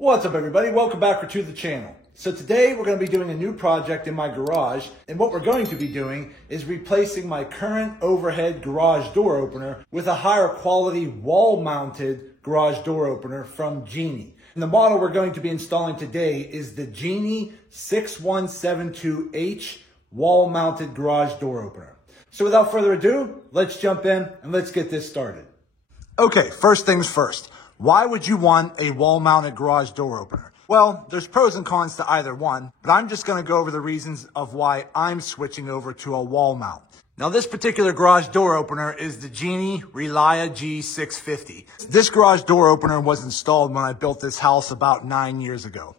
What's up, everybody? Welcome back to the channel. So today we're going to be doing a new project in my garage, and what we're going to be doing is replacing my current overhead garage door opener with a higher quality wall-mounted garage door opener from Genie. And the model we're going to be installing today is the Genie 6172H wall-mounted garage door opener. So without further ado, let's jump in and let's get this started. Okay, first things first. Why would you want a wall-mounted garage door opener? Well, there's pros and cons to either one, but I'm just going to go over the reasons of why I'm switching over to a wall mount. Now, this particular garage door opener is the Genie Relia G650. This garage door opener was installed when I built this house about 9 years ago.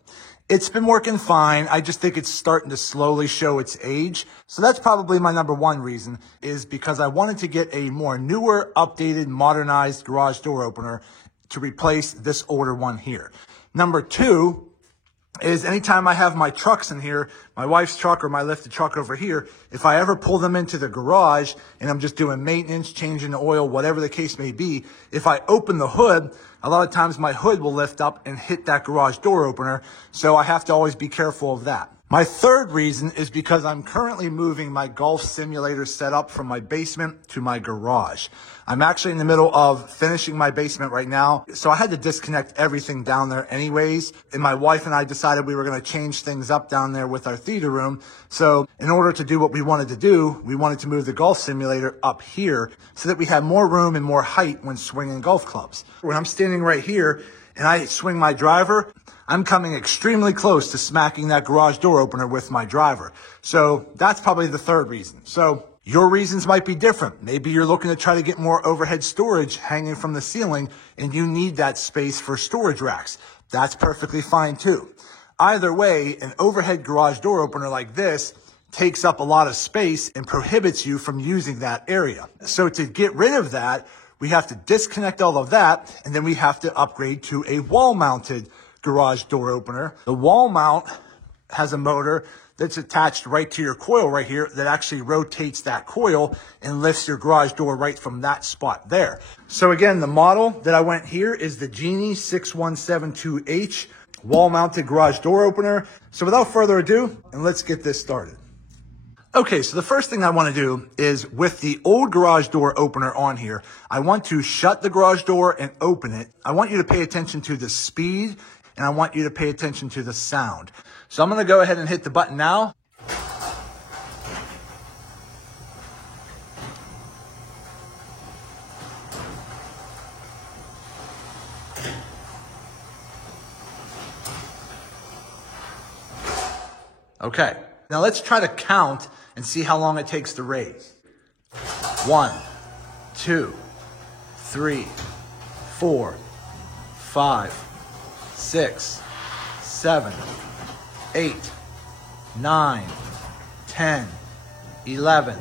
It's been working fine. I just think it's starting to slowly show its age. So that's probably my number one reason, is because I wanted to get a more newer, updated, modernized garage door opener to replace this older one here. Number two is anytime I have my trucks in here, my wife's truck or my lifted truck over here, if I ever pull them into the garage and I'm just doing maintenance, changing the oil, whatever the case may be, if I open the hood, a lot of times my hood will lift up and hit that garage door opener. So I have to always be careful of that. My third reason is because I'm currently moving my golf simulator setup from my basement to my garage. I'm actually in the middle of finishing my basement right now, so I had to disconnect everything down there anyways. And my wife and I decided we were going to change things up down there with our theater room. So in order to do what we wanted to do, we wanted to move the golf simulator up here so that we had more room and more height when swinging golf clubs. When I'm standing right here and I swing my driver, I'm coming extremely close to smacking that garage door opener with my driver. So that's probably the third reason. So your reasons might be different. Maybe you're looking to try to get more overhead storage hanging from the ceiling and you need that space for storage racks. That's perfectly fine too. Either way, an overhead garage door opener like this takes up a lot of space and prohibits you from using that area. So to get rid of that, we have to disconnect all of that, and then we have to upgrade to a wall-mounted garage door opener. The wall mount has a motor that's attached right to your coil right here that actually rotates that coil and lifts your garage door right from that spot there. So again, the model that I went here is the Genie 6172H wall-mounted garage door opener. So without further ado, and let's get this started. Okay, so the first thing I want to do is with the old garage door opener on here, I want to shut the garage door and open it. I want you to pay attention to the speed and I want you to pay attention to the sound. So I'm going to go ahead and hit the button now. Okay, now let's try to count and see how long it takes to raise. 1, 2, 3, 4, 5, 6, 7, 8, 9, 10, 11,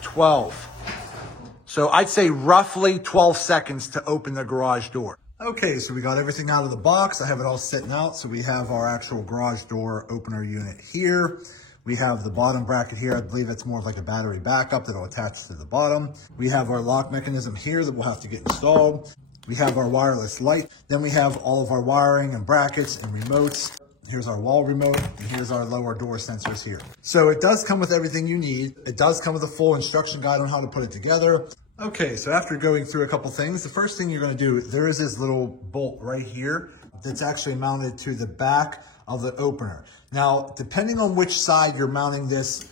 12. So I'd say roughly 12 seconds to open the garage door. Okay, so we got everything out of the box. I have it all sitting out. So we have our actual garage door opener unit here. We have the bottom bracket here. I believe it's more of like a battery backup that'll attach to the bottom. We have our lock mechanism here that we'll have to get installed. We have our wireless light. Then we have all of our wiring and brackets and remotes. Here's our wall remote, and here's our lower door sensors here. So it does come with everything you need. It does come with a full instruction guide on how to put it together. Okay, so after going through a couple things, the first thing you're gonna do, there is this little bolt right here that's actually mounted to the back of the opener. Now, depending on which side you're mounting this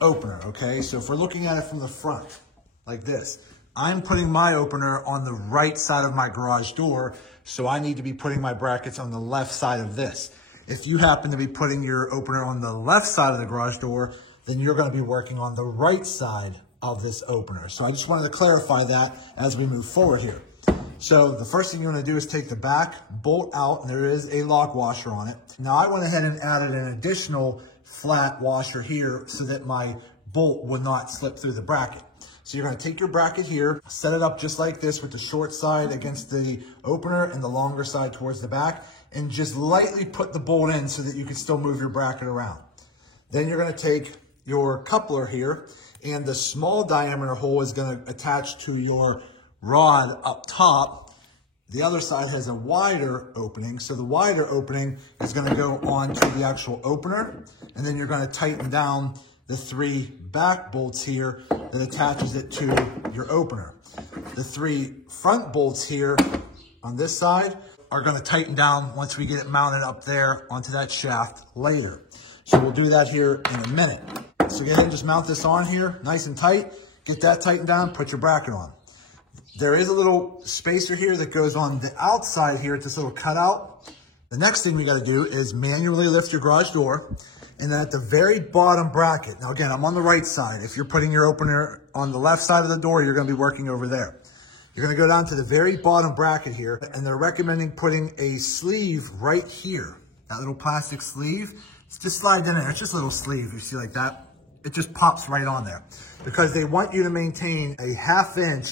opener, okay? So if we're looking at it from the front, like this, I'm putting my opener on the right side of my garage door, so I need to be putting my brackets on the left side of this. If you happen to be putting your opener on the left side of the garage door, then you're gonna be working on the right side of this opener. So I just wanted to clarify that as we move forward here. So the first thing you're gonna do is take the back bolt out, and there is a lock washer on it. Now I went ahead and added an additional flat washer here so that my bolt would not slip through the bracket. So you're gonna take your bracket here, set it up just like this with the short side against the opener and the longer side towards the back, and just lightly put the bolt in so that you can still move your bracket around. Then you're gonna take your coupler here, and the small diameter hole is gonna attach to your rod up top The other side has a wider opening. So the wider opening is going to go onto the actual opener. And then you're going to tighten down the 3 back bolts here that attaches it to your opener. The 3 front bolts here on this side are going to tighten down once we get it mounted up there onto that shaft later. So we'll do that here in a minute. So go ahead and just mount this on here, nice and tight. Get that tightened down, put your bracket on. There is a little spacer here that goes on the outside here at this little cutout. The next thing we got to do is manually lift your garage door. And then at the very bottom bracket, now again, I'm on the right side. If you're putting your opener on the left side of the door, you're going to be working over there. You're going to go down to the very bottom bracket here, and they're recommending putting a sleeve right here. That little plastic sleeve, it's just slide in there. It's just a little sleeve, you see like that? It just pops right on there because they want you to maintain a 1/2 inch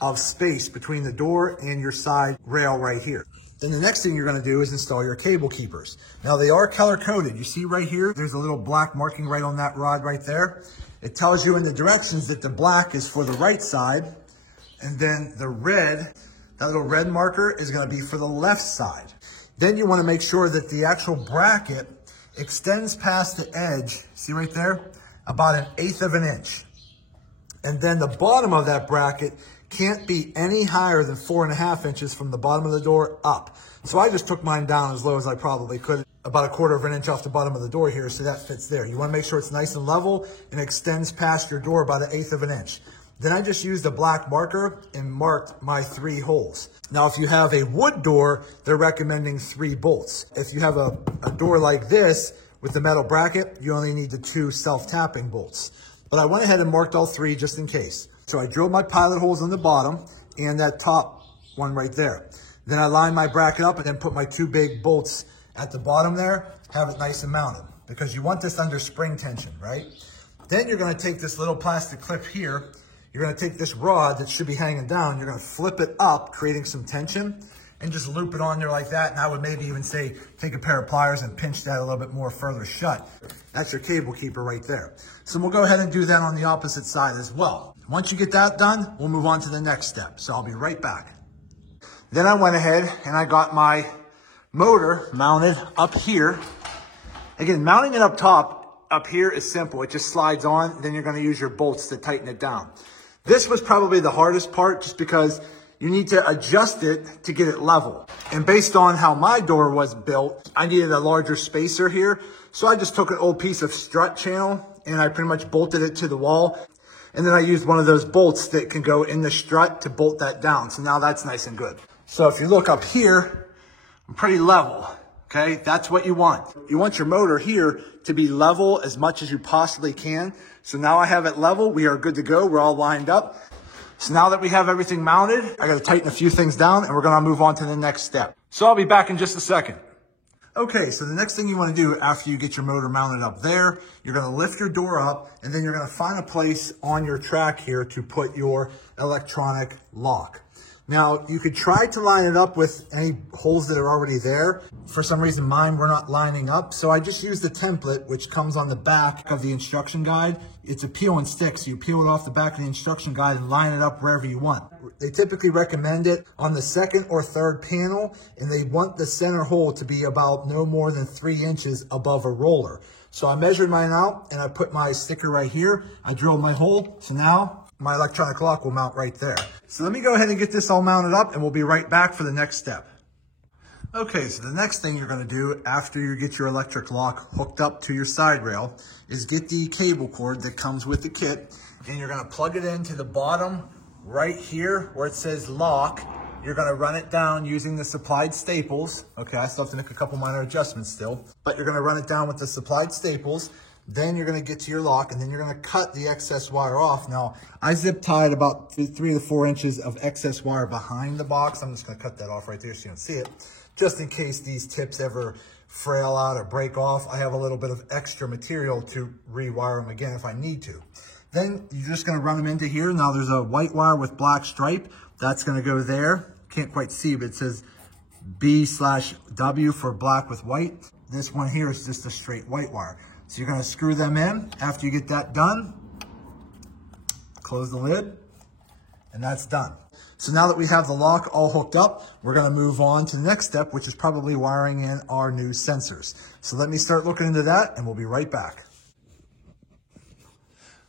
of space between the door and your side rail right here. Then the next thing you're going to do is install your cable keepers. Now they are color coded. You see right here, there's a little black marking right on that rod right there. It tells you in the directions that the black is for the right side, and then the red, that little red marker is going to be for the left side. Then you want to make sure that the actual bracket extends past the edge, see right there, about 1/8 of an inch. And then the bottom of that bracket can't be any higher than 4.5 inches from the bottom of the door up. So I just took mine down as low as I probably could, about 1/4 of an inch off the bottom of the door here, so that fits there. You want to make sure it's nice and level and extends past your door about 1/8 of an inch. Then I just used a black marker and marked my 3 holes. Now, if you have a wood door, they're recommending 3 bolts. If you have a door like this with the metal bracket, you only need the 2 self-tapping bolts. But I went ahead and marked all 3 just in case. So I drilled my pilot holes on the bottom and that top one right there. Then I lined my bracket up and then put my 2 big bolts at the bottom there, have it nice and mounted because you want this under spring tension, right? Then you're going to take this little plastic clip here. You're going to take this rod that should be hanging down. You're going to flip it up, creating some tension, and just loop it on there like that. And I would maybe even say, take a pair of pliers and pinch that a little bit more further shut. That's your cable keeper right there. So we'll go ahead and do that on the opposite side as well. Once you get that done, we'll move on to the next step. So I'll be right back. Then I went ahead and I got my motor mounted up here. Again, mounting it up top, up here is simple. It just slides on. Then you're going to use your bolts to tighten it down. This was probably the hardest part just because you need to adjust it to get it level. And based on how my door was built, I needed a larger spacer here. So I just took an old piece of strut channel and I pretty much bolted it to the wall. And then I used one of those bolts that can go in the strut to bolt that down. So now that's nice and good. So if you look up here, I'm pretty level. Okay, that's what you want. You want your motor here to be level as much as you possibly can. So now I have it level. We are good to go. We're all lined up. So now that we have everything mounted, I got to tighten a few things down and we're going to move on to the next step. So I'll be back in just a second. Okay, so the next thing you want to do after you get your motor mounted up there, you're going to lift your door up and then you're going to find a place on your track here to put your electronic lock. Now, you could try to line it up with any holes that are already there. For some reason, mine were not lining up. So I just used the template, which comes on the back of the instruction guide. It's a peel and stick. So you peel it off the back of the instruction guide and line it up wherever you want. They typically recommend it on the 2nd or 3rd panel, and they want the center hole to be about no more than 3 inches above a roller. So I measured mine out and I put my sticker right here. I drilled my hole. So now my electronic lock will mount right there. So let me go ahead and get this all mounted up and we'll be right back for the next step. Okay, so the next thing you're going to do after you get your electric lock hooked up to your side rail is get the cable cord that comes with the kit and you're going to plug it into the bottom right here where it says lock. You're going to run it down using the supplied staples. Okay, I still have to make a couple minor adjustments still, but you're going to run it down with the supplied staples. Then you're going to get to your lock and then you're going to cut the excess wire off. Now, I zip tied about 3 to 4 inches of excess wire behind the box. I'm just going to cut that off right there so you don't see it. Just in case these tips ever frail out or break off, I have a little bit of extra material to rewire them again if I need to. Then you're just going to run them into here. Now there's a white wire with black stripe. That's going to go there. Can't quite see, but it says B/W for black with white. This one here is just a straight white wire. So you're going to screw them in. After you get that done, close the lid, And that's done. So now that we have the lock all hooked up, we're going to move on to the next step, which is probably wiring in our new sensors. So let me start looking into that and we'll be right back.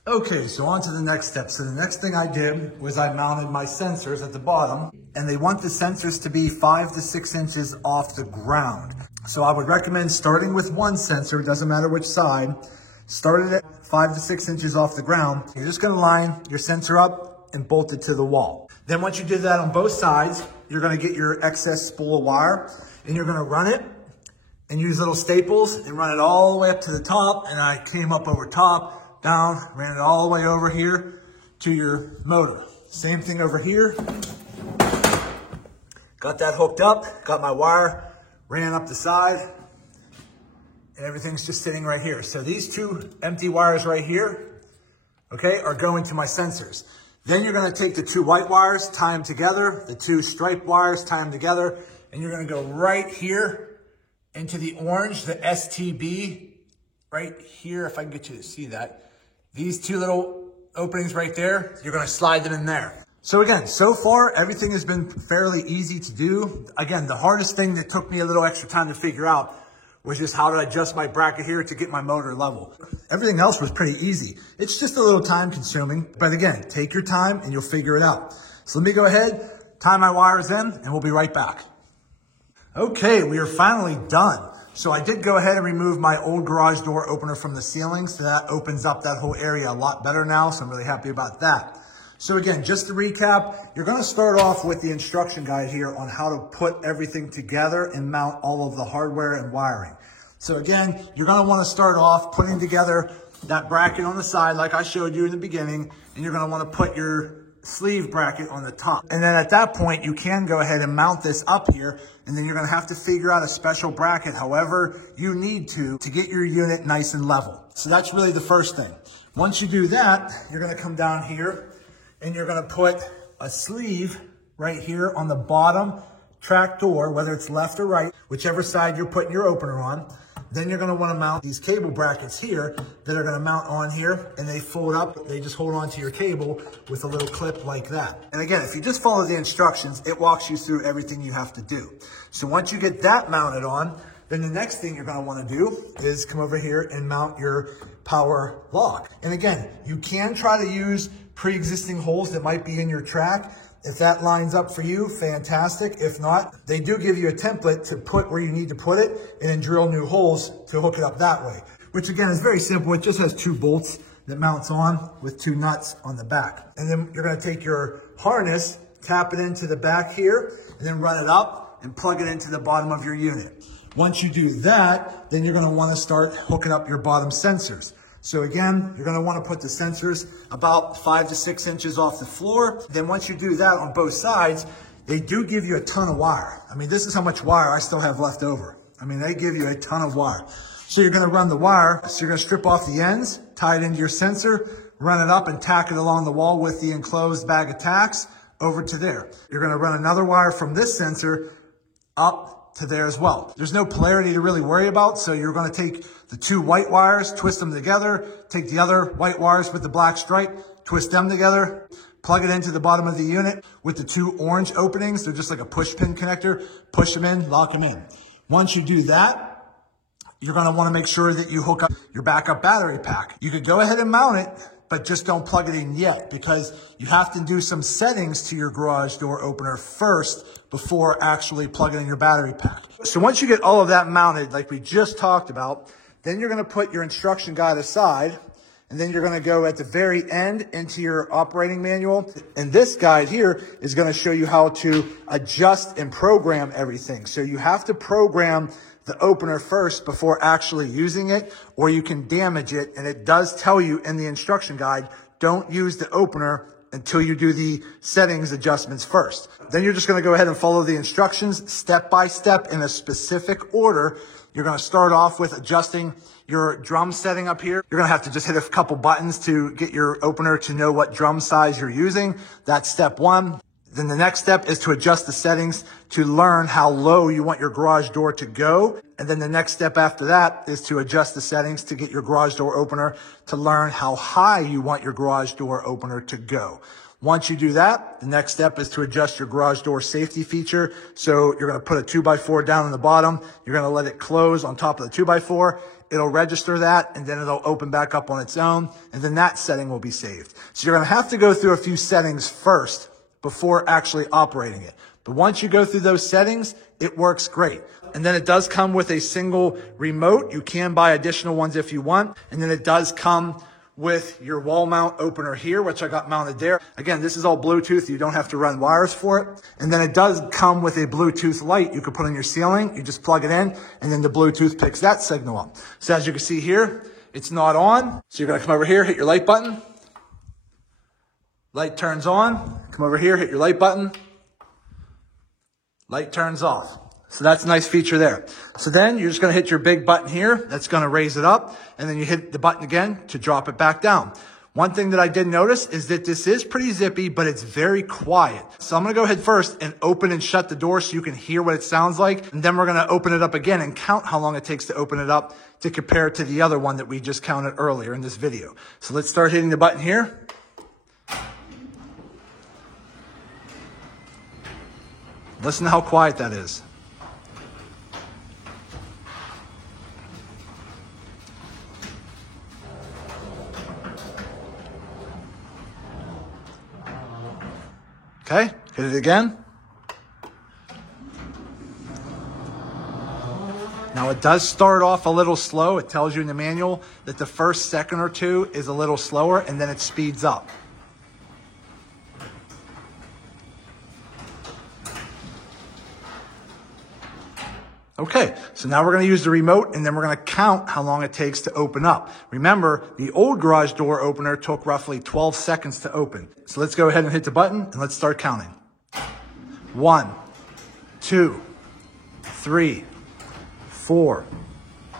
Okay, so on to the next step. So the next thing I did was I mounted my sensors at the bottom, and they want the sensors to be 5 to 6 inches off the ground. So I would recommend starting with one sensor, it doesn't matter which side, start it at 5 to 6 inches off the ground. You're just gonna line your sensor up and bolt it to the wall. Then once you did that on both sides, you're gonna get your excess spool of wire and you're gonna run it and use little staples and run it all the way up to the top. And I came up over top, down, ran it all the way over here to your motor. Same thing over here. Got that hooked up, got my wire, ran up the side, and everything's just sitting right here. So these two empty wires right here, okay, are going to my sensors. Then you're gonna take the two white wires, tie them together, the two striped wires, tie them together, and you're gonna go right here into the orange, the STB, right here, if I can get you to see that. These two little openings right there, you're gonna slide them in there. So again, so far, everything has been fairly easy to do. Again, the hardest thing that took me a little extra time to figure out was just how to adjust my bracket here to get my motor level. Everything else was pretty easy. It's just a little time consuming, but again, take your time and you'll figure it out. So let me go ahead, tie my wires in, and we'll be right back. Okay, we are finally done. So I did go ahead and remove my old garage door opener from the ceiling, so that opens up that whole area a lot better now, so I'm really happy about that. So again, just to recap, you're gonna start off with the instruction guide here on how to put everything together and mount all of the hardware and wiring. So again, you're gonna wanna start off putting together that bracket on the side like I showed you in the beginning, and you're gonna wanna put your sleeve bracket on the top. And then at that point, you can go ahead and mount this up here, and then you're gonna have to figure out a special bracket, however you need to get your unit nice and level. So that's really the first thing. Once you do that, you're gonna come down here and you're gonna put a sleeve right here on the bottom track door, whether it's left or right, whichever side you're putting your opener on. Then you're gonna wanna mount these cable brackets here that are gonna mount on here, and they fold up, they just hold onto your cable with a little clip like that. And again, if you just follow the instructions, it walks you through everything you have to do. So once you get that mounted on, then the next thing you're gonna wanna do is come over here and mount your power lock. And again, you can try to use pre-existing holes that might be in your track. If that lines up for you, fantastic. If not, they do give you a template to put where you need to put it and then drill new holes to hook it up that way, which again is very simple. It just has 2 bolts that mounts on with 2 nuts on the back. And then you're gonna take your harness, tap it into the back here, and then run it up and plug it into the bottom of your unit. Once you do that, then you're gonna wanna start hooking up your bottom sensors. So again, you're gonna wanna put the sensors about 5 to 6 inches off the floor. Then once you do that on both sides, they do give you a ton of wire. I mean, this is how much wire I still have left over. I mean, they give you a ton of wire. So you're gonna run the wire, so you're gonna strip off the ends, tie it into your sensor, run it up and tack it along the wall with the enclosed bag of tacks over to there. You're gonna run another wire from this sensor up to there as well. There's no polarity to really worry about, so you're gonna take the 2 white wires, twist them together, take the other white wires with the black stripe, twist them together, plug it into the bottom of the unit with the 2 orange openings. They're just like a push pin connector. Push them in, lock them in. Once you do that, you're gonna wanna make sure that you hook up your backup battery pack. You could go ahead and mount it, but just don't plug it in yet because you have to do some settings to your garage door opener first before actually plugging in your battery pack. So once you get all of that mounted, like we just talked about, then you're gonna put your instruction guide aside, and then you're gonna go at the very end into your operating manual. And this guide here is gonna show you how to adjust and program everything. So you have to program the opener first before actually using it, or you can damage it. And it does tell you in the instruction guide, don't use the opener until you do the settings adjustments first. Then you're just gonna go ahead and follow the instructions step by step in a specific order. You're gonna start off with adjusting your drum setting up here. You're gonna have to just hit a couple buttons to get your opener to know what drum size you're using. That's step 1. Then the next step is to adjust the settings to learn how low you want your garage door to go. And then the next step after that is to adjust the settings to get your garage door opener to learn how high you want your garage door opener to go. Once you do that, the next step is to adjust your garage door safety feature. So you're going to put a 2x4 down on the bottom. You're going to let it close on top of the 2x4. It'll register that, and then it'll open back up on its own, and then that setting will be saved. So you're going to have to go through a few settings first before actually operating it. But once you go through those settings, it works great. And then it does come with a single remote. You can buy additional ones if you want. And then it does come with your wall mount opener here, which I got mounted there. Again, this is all Bluetooth. You don't have to run wires for it. And then it does come with a Bluetooth light you can put on your ceiling. You just plug it in, and then the Bluetooth picks that signal up. So as you can see here, it's not on. So you're going to come over here, hit your light button. Light turns on. Come over here, hit your light button. Light turns off. So that's a nice feature there. So then you're just going to hit your big button here. That's going to raise it up. And then you hit the button again to drop it back down. One thing that I did notice is that this is pretty zippy, but it's very quiet. So I'm going to go ahead first and open and shut the door so you can hear what it sounds like. And then we're going to open it up again and count how long it takes to open it up to compare it to the other one that we just counted earlier in this video. So let's start hitting the button here. Listen to how quiet that is. Okay, hit it again. Now it does start off a little slow. It tells you in the manual that the first second or two is a little slower, and then it speeds up. Okay, so now we're going to use the remote, and then we're going to count how long it takes to open up. Remember, the old garage door opener took roughly 12 seconds to open. So let's go ahead and hit the button, and let's start counting. 1, 2, 3, 4,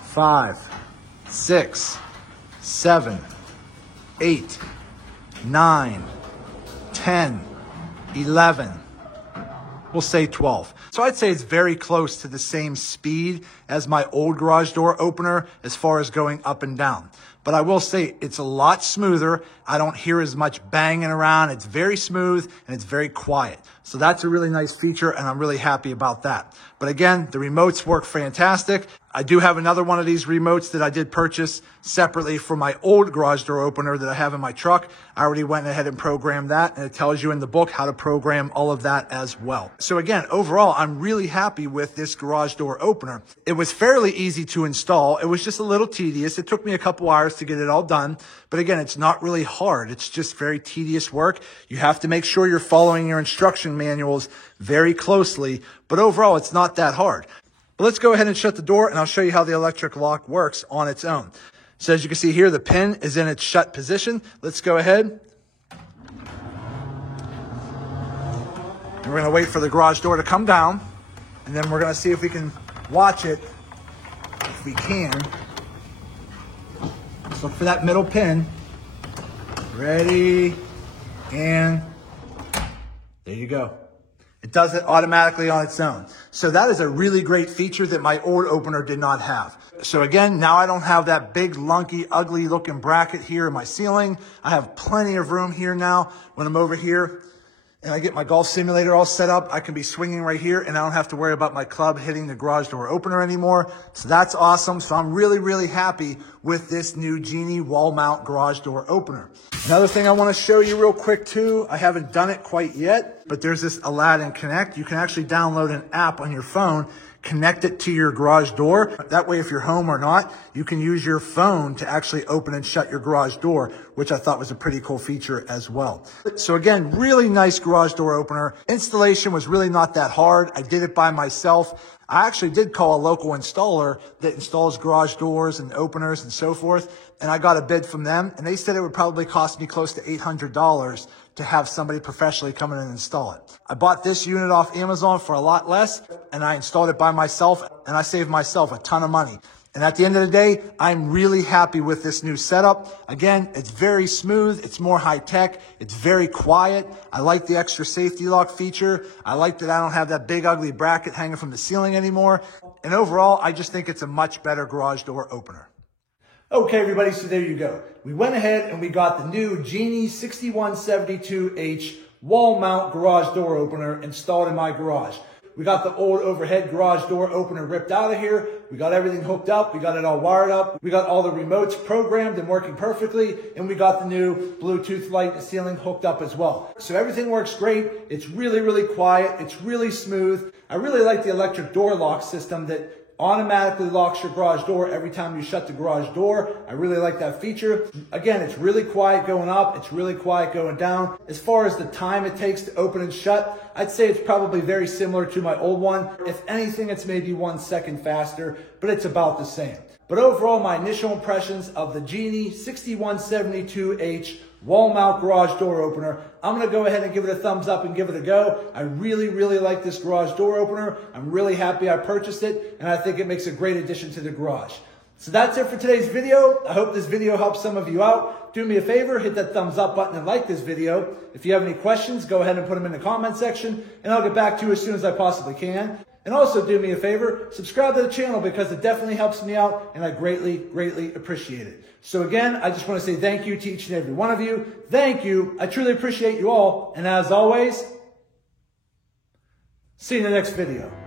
5, 6, 7, 8, 9, 10, 11. We'll say 12. So I'd say it's very close to the same speed as my old garage door opener as far as going up and down. But I will say it's a lot smoother. I don't hear as much banging around. It's very smooth and it's very quiet. So that's a really nice feature, and I'm really happy about that. But again, the remotes work fantastic. I do have another one of these remotes that I did purchase separately for my old garage door opener that I have in my truck. I already went ahead and programmed that, and it tells you in the book how to program all of that as well. So again, overall, I'm really happy with this garage door opener. It was fairly easy to install. It was just a little tedious. It took me a couple hours to get it all done. But again, it's not really hard. It's just very tedious work. You have to make sure you're following your instruction manuals very closely. But overall, it's not that hard. But let's go ahead and shut the door, and I'll show you how the electric lock works on its own. So as you can see here, the pin is in its shut position. Let's go ahead. And we're going to wait for the garage door to come down, and then we're going to see if we can watch it, if we can. Let's look for that middle pin. Ready, and there you go. It does it automatically on its own. So that is a really great feature that my old opener did not have. So again, now I don't have that big, lunky, ugly looking bracket here in my ceiling. I have plenty of room here now. When I'm over here and I get my golf simulator all set up, I can be swinging right here, and I don't have to worry about my club hitting the garage door opener anymore. So that's awesome. So I'm really, really happy with this new Genie wall mount garage door opener. Another thing I want to show you real quick too, I haven't done it quite yet, but there's this Aladdin Connect. You can actually download an app on your phone, connect it to your garage door. That way, if you're home or not, you can use your phone to actually open and shut your garage door, which I thought was a pretty cool feature as well. So again, really nice garage door opener. Installation was really not that hard. I did it by myself. I actually did call a local installer that installs garage doors and openers and so forth, and I got a bid from them, and they said it would probably cost me close to $800 to have somebody professionally come in and install it. I bought this unit off Amazon for a lot less, and I installed it by myself, and I saved myself a ton of money. And at the end of the day, I'm really happy with this new setup. Again, it's very smooth. It's more high tech. It's very quiet. I like the extra safety lock feature. I like that I don't have that big ugly bracket hanging from the ceiling anymore. And overall, I just think it's a much better garage door opener. Okay, everybody, so there you go. We went ahead and we got the new Genie 6172H wall mount garage door opener installed in my garage. We got the old overhead garage door opener ripped out of here. We got everything hooked up. We got it all wired up. We got all the remotes programmed and working perfectly. And we got the new Bluetooth light and ceiling hooked up as well. So everything works great. It's really, really quiet. It's really smooth. I really like the electric door lock system that automatically locks your garage door every time you shut the garage door. I really like that feature. Again, it's really quiet going up. It's really quiet going down. As far as the time it takes to open and shut, I'd say it's probably very similar to my old one. If anything, it's maybe 1 second faster, but it's about the same. But overall, my initial impressions of the Genie 6172H wall mount garage door opener, I'm going to go ahead and give it a thumbs up and give it a go. I really, really like this garage door opener. I'm really happy I purchased it, and I think it makes a great addition to the garage. So that's it for today's video. I hope this video helps some of you out. Do me a favor, hit that thumbs up button and like this video. If you have any questions, go ahead and put them in the comment section, and I'll get back to you as soon as I possibly can. And also do me a favor, subscribe to the channel because it definitely helps me out, and I greatly, greatly appreciate it. So again, I just want to say thank you to each and every one of you. Thank you. I truly appreciate you all. And as always, see you in the next video.